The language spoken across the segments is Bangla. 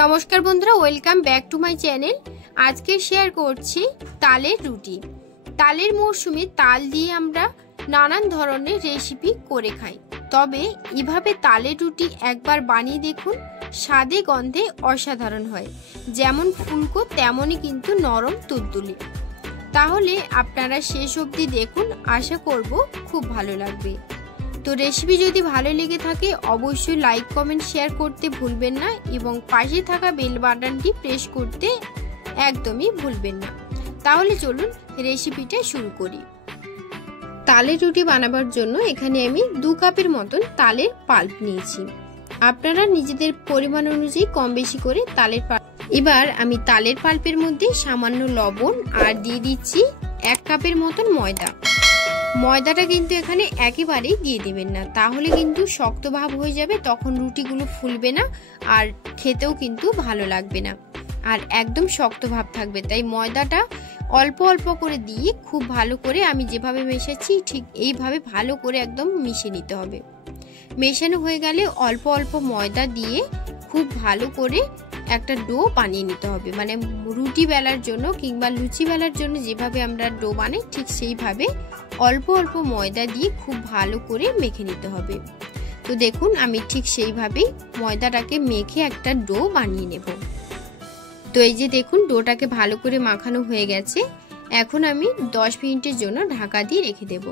নমস্কার বন্ধুরা, welcome back to my channel. আজকে শেয়ার করছি তালের রুটি। তালের মরশুমে তাল দিয়ে আমরা নানান ধরনের রেসিপি করে খাই, তবে এভাবে তালের রুটি একবার বানিয়ে দেখুন, স্বাদে গন্ধে অসাধারণ হয়। যেমন ফুলকো তেমনই কিন্তু নরম তুলতুলে। তাহলে আপনারা শেষ অবধি দেখুন, আশা করব খুব ভালো লাগবে। তো রেসিপি যদি ভালো লেগে থাকে অবশ্যই লাইক কমেন্ট শেয়ার করতে ভুলবেন না এবং পাশে থাকা বেল বাটনটি প্রেস করতে একদমই ভুলবেন না। তাহলে চলুন রেসিপিটা শুরু করি। তালের রুটি বানাবার জন্য এখানে আমি 2 কাপের মতন তালের পাল্প নিয়েছি। আপনারা নিজেদের পরিমাণ অনুযায়ী কম বেশি করে তালের পাল্প। এবার আমি তালের পাল্পের মধ্যে সামান্য লবণ আর দিয়ে দিচ্ছি 1 কাপের মতন ময়দা। ময়দাটা কিন্তু এখানে একেবারেই দিয়ে দিবেন না, তাহলে কিন্তু শক্ত ভাব হয়ে যাবে, তখন রুটিগুলো ফুলবে না আর খেতেও কিন্তু ভালো লাগবে না, আর একদম শক্ত ভাব থাকবে। তাই ময়দাটা অল্প অল্প করে দিয়ে খুব ভালো করে আমি যেভাবে মেশাচ্ছি ঠিক এইভাবে ভালো করে একদম মিশিয়ে নিতে হবে। মেশানো হয়ে গেলে অল্প অল্প ময়দা দিয়ে খুব ভালো করে একটা ডো বানিয়ে নিতে হবে। মানে রুটি বেলার জন্য কিংবা লুচি বেলার জন্য যেভাবে আমরা ডো বানাই ঠিক সেইভাবে অল্প অল্প ময়দা দিয়ে খুব ভালো করে মেখে নিতে হবে। তো দেখুন আমি ঠিক সেইভাবেই ময়দাটাকে মেখে একটা ডো বানিয়ে নেব। তো এই যে দেখুন ডোটাকে ভালো করে মাখানো হয়ে গেছে। এখন আমি 10 মিনিটের জন্য ঢাকা দিয়ে রেখে দেব।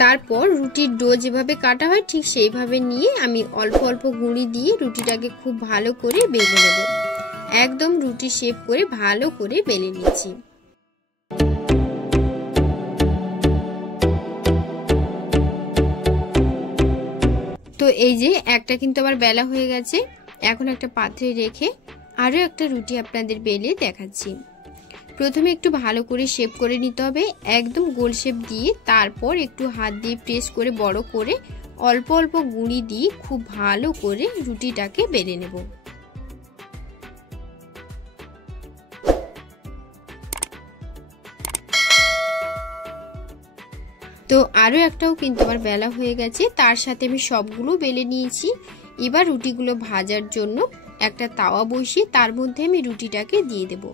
তারপর রুটির ডো যেভাবে কাটা হয় ঠিক সেইভাবে নিয়ে আমি অল্প অল্প গুঁড়ি দিয়ে রুটিটাকে খুব ভালো করে বেলে নেব। একদম রুটি শেপ করে ভালো করে বেলে নিচ্ছি। তো এই যে একটা কিন্তু আবার বেলা হয়ে গেছে। এখন একটা পাত্রে রেখে আরো একটা রুটি আপনাদের বেলে দেখাচ্ছি। প্রথমে একটু ভালো করে শেপ করে নিতে হবে, একদম গোল শেপ দিয়ে, তারপর একটু হাত দিয়ে প্রেস করে বড় করে অল্প অল্প গুঁড়ি দিয়ে খুব ভালো করে রুটিটাকে বেলে নেব। তো আরো একটাও কিন্তু আমার বেলা হয়ে গেছে, তার সাথে আমি সবগুলো বেলে নিয়েছি। এবার রুটিগুলো ভাজার জন্য একটা তাওয়া বসিয়ে তার মধ্যে আমি রুটিটাকে দিয়ে দেব।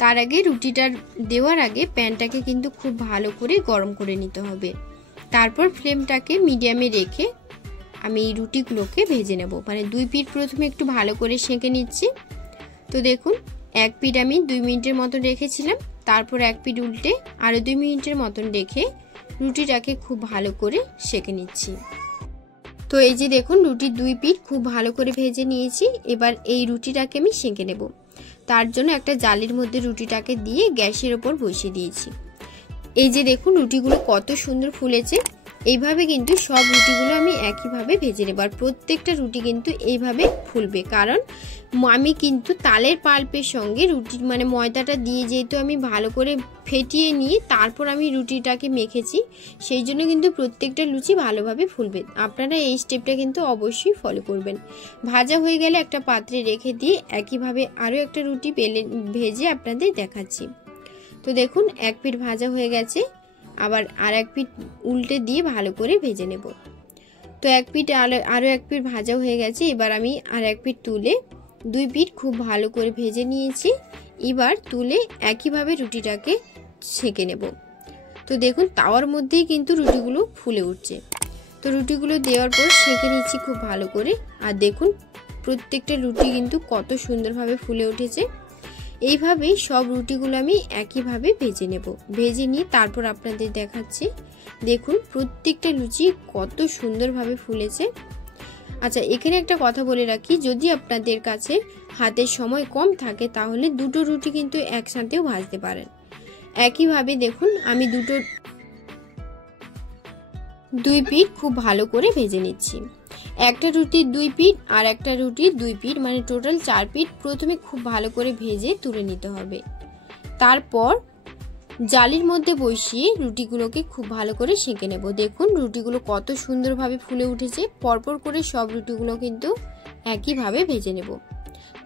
তার আগে রুটিটা দেওয়ার আগে প্যানটাকে কিন্তু খুব ভালো করে গরম করে নিতে হবে। তারপর ফ্লেমটাকে মিডিয়ামে রেখে আমি এই রুটিগুলোকে ভেজে নেব। মানে 2 পিঠ প্রথমে একটু ভালো করে সেঁকে নিচ্ছি। তো দেখুন 1 পিঠ আমি 2 মিনিটের মতন রেখেছিলাম, তারপর 1 পিঠ উল্টে আরো 2 মিনিটের মতন রেখে রুটিটাকে খুব ভালো করে সেঁকে নিচ্ছি। তো এই যে দেখুন রুটির 2 পিঠ খুব ভালো করে ভেজে নিয়েছি। এবার এই রুটিটাকে আমি সেঁকে নেব। তার জন্য একটা জালির মধ্যে রুটিটাকে দিয়ে গ্যাসের ওপর বসিয়ে দিয়েছি। এই যে দেখুন রুটিগুলো কত সুন্দর ফুলেছে। এইভাবে কিন্তু সব রুটিগুলো আমি একইভাবে ভেজে নেব, আর প্রত্যেকটা রুটি কিন্তু এইভাবে ফুলবে, কারণ আমি কিন্তু তালের পাল্পের সঙ্গে রুটির মানে ময়দাটা দিয়ে যেহেতু আমি ভালো করে ফেটিয়ে নিয়ে তারপর আমি রুটিটাকে মেখেছি, সেই জন্য কিন্তু প্রত্যেকটা লুচি ভালোভাবে ফুলবে। আপনারা এই স্টেপটা কিন্তু অবশ্যই ফলো করবেন। ভাজা হয়ে গেলে একটা পাত্রে রেখে দিয়ে একইভাবে আরও একটা রুটি ভেজে আপনাদের দেখাচ্ছি। তো দেখুন 1 পিঠ ভাজা হয়ে গেছে, আবার আর 1 পিঠ উল্টে দিয়ে ভালো করে ভেজে নেব। তো 1 পিঠ আরো 1 পিঠ ভাজা হয়ে গেছে। এবার আমি আর 1 পিঠ তুলে 2 পিঠ খুব ভালো করে ভেজে নিয়েছি। এবার তুলে একইভাবে রুটিটাকে সেঁকে নেব। তো দেখুন তাওয়ার মধ্যেই কিন্তু রুটিগুলো ফুলে উঠছে। তো রুটিগুলো দেওয়ার পর সেঁকে নিচ্ছি খুব ভালো করে, আর দেখুন প্রত্যেকটা রুটি কিন্তু কত সুন্দরভাবে ফুলে উঠেছে। এইভাবেই সব রুটিগুলো আমি একইভাবে ভেজে নেব। ভেজে নিয়ে তারপর আপনাদের দেখাচ্ছি। দেখুন প্রত্যেকটা লুচি কত সুন্দরভাবে ফুলেছে। আচ্ছা এখানে একটা কথা বলে রাখি, যদি আপনাদের কাছে হাতের সময় কম থাকে তাহলে 2টো রুটি কিন্তু একসাথেও ভাজতে পারেন। একইভাবে দেখুন আমি 2 পিঠ খুব ভালো করে ভেজে নিচ্ছি। একটা রুটির 2 পিঠ আর একটা রুটির 2 পিঠ, মানে টোটাল 4 পিঠ প্রথমে খুব ভালো করে ভেজে তুলে নিতে হবে। তারপর জালির মধ্যে বসিয়ে রুটিগুলোকে খুব ভালো করে সেঁকে নেব। দেখুন রুটিগুলো কত সুন্দরভাবে ফুলে উঠেছে। পরপর করে সব রুটিগুলো কিন্তু একইভাবে ভেজে নেব।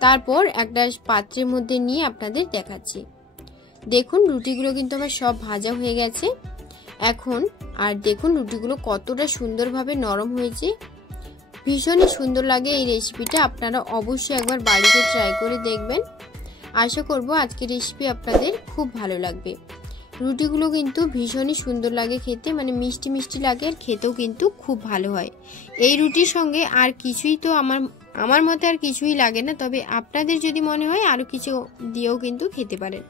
তারপর একটা পাত্রের মধ্যে নিয়ে আপনাদের দেখাচ্ছি। দেখুন রুটিগুলো কিন্তু আমার সব ভাজা হয়ে গেছে এখন। আর দেখুন রুটিগুলো কতটা সুন্দরভাবে নরম হয়েছে। ভীষণই সুন্দর লাগে এই রেসিপিটা। আপনারা অবশ্যই একবার বাড়িতে ট্রাই করে দেখবেন। আশা করব আজকের রেসিপি আপনাদের খুব ভালো লাগবে। রুটিগুলো কিন্তু ভীষণই সুন্দর লাগে খেতে, মানে মিষ্টি মিষ্টি লাগে আর খেতেও কিন্তু খুব ভালো হয়। এই রুটির সঙ্গে আর কিছুই তো আমার মতে আর কিছুই লাগে না, তবে আপনাদের যদি মনে হয় আরও কিছু দিয়েও কিন্তু খেতে পারেন।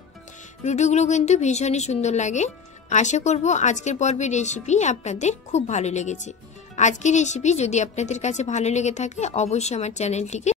রুটিগুলো কিন্তু ভীষণই সুন্দর লাগে। আশা করব আজকের পর্বের রেসিপি আপনাদের খুব ভালো লেগেছে। আজকের রেসিপি যদি আপনাদের কাছে ভালো লেগে থাকে অবশ্যই আমার চ্যানেলটিকে